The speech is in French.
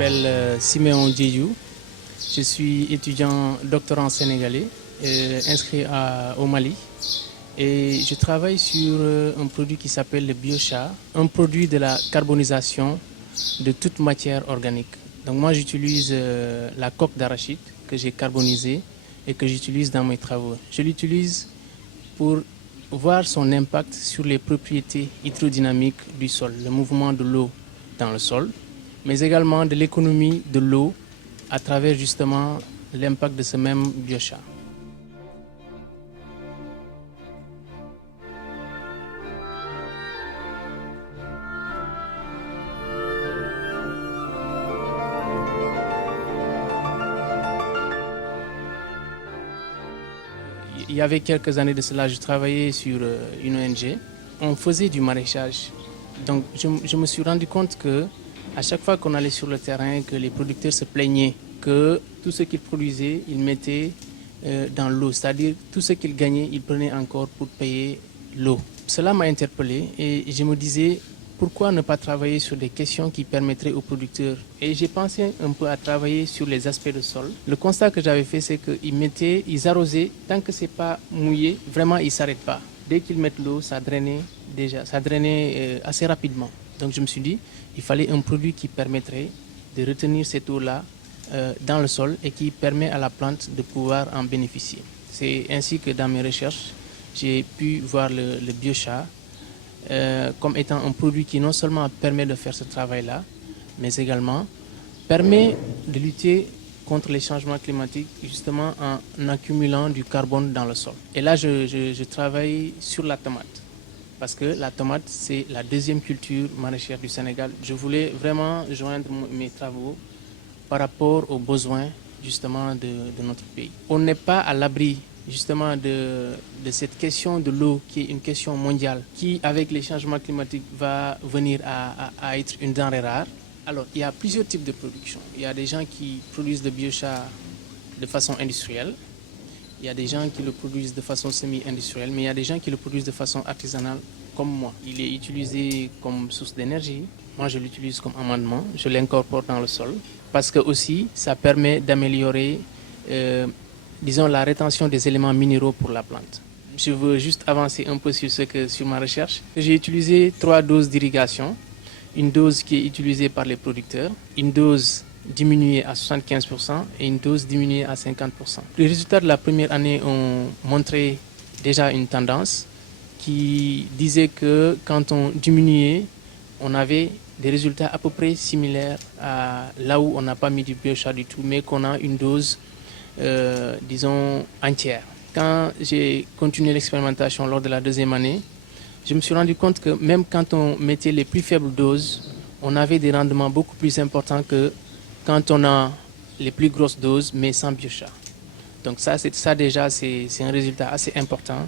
m'appelle Siméon Diédiou. Je suis étudiant doctorant sénégalais inscrit au Mali et je travaille sur un produit qui s'appelle le biochar, un produit de la carbonisation de toute matière organique. Donc moi j'utilise la coque d'arachide que j'ai carbonisée et que j'utilise dans mes travaux. Je l'utilise pour voir son impact sur les propriétés hydrodynamiques du sol, le mouvement de l'eau dans le sol, mais également de l'économie de l'eau à travers justement l'impact de ce même biochar. Il y avait quelques années de cela, je travaillais sur une ONG. On faisait du maraîchage. Donc je me suis rendu compte que à chaque fois qu'on allait sur le terrain, que les producteurs se plaignaient que tout ce qu'ils produisaient, ils mettaient dans l'eau. C'est-à-dire tout ce qu'ils gagnaient, ils prenaient encore pour payer l'eau. Cela m'a interpellé et je me disais pourquoi ne pas travailler sur des questions qui permettraient aux producteurs. Et j'ai pensé un peu à travailler sur les aspects de sol. Le constat que j'avais fait, c'est qu'ils arrosaient, tant que ce n'est pas mouillé, vraiment ils ne s'arrêtent pas. Dès qu'ils mettent l'eau, ça drainait assez rapidement. Donc je me suis dit, il fallait un produit qui permettrait de retenir cette eau-là dans le sol et qui permet à la plante de pouvoir en bénéficier. C'est ainsi que dans mes recherches, j'ai pu voir le biochar comme étant un produit qui non seulement permet de faire ce travail-là, mais également permet de lutter contre les changements climatiques justement en accumulant du carbone dans le sol. Et là, je travaille sur la tomate. Parce que la tomate, c'est la deuxième culture maraîchère du Sénégal. Je voulais vraiment joindre mes travaux par rapport aux besoins justement de notre pays. On n'est pas à l'abri justement de cette question de l'eau qui est une question mondiale qui, avec les changements climatiques, va venir à être une denrée rare. Alors, il y a plusieurs types de production. Il y a des gens qui produisent le biochar de façon industrielle. Il y a des gens qui le produisent de façon semi-industrielle, mais il y a des gens qui le produisent de façon artisanale, comme moi. Il est utilisé comme source d'énergie. Moi, je l'utilise comme amendement. Je l'incorpore dans le sol parce que aussi, ça permet d'améliorer, disons, la rétention des éléments minéraux pour la plante. Je veux juste avancer un peu sur ma recherche. J'ai utilisé 3 doses d'irrigation. Une dose qui est utilisée par les producteurs, une dose diminuée à 75% et une dose diminuée à 50%. Les résultats de la première année ont montré déjà une tendance qui disait que quand on diminuait, on avait des résultats à peu près similaires à là où on n'a pas mis du biochar du tout, mais qu'on a une dose, disons, entière. Quand j'ai continué l'expérimentation lors de la deuxième année, je me suis rendu compte que même quand on mettait les plus faibles doses, on avait des rendements beaucoup plus importants que quand on a les plus grosses doses, mais sans biochar. Donc ça déjà, c'est un résultat assez important.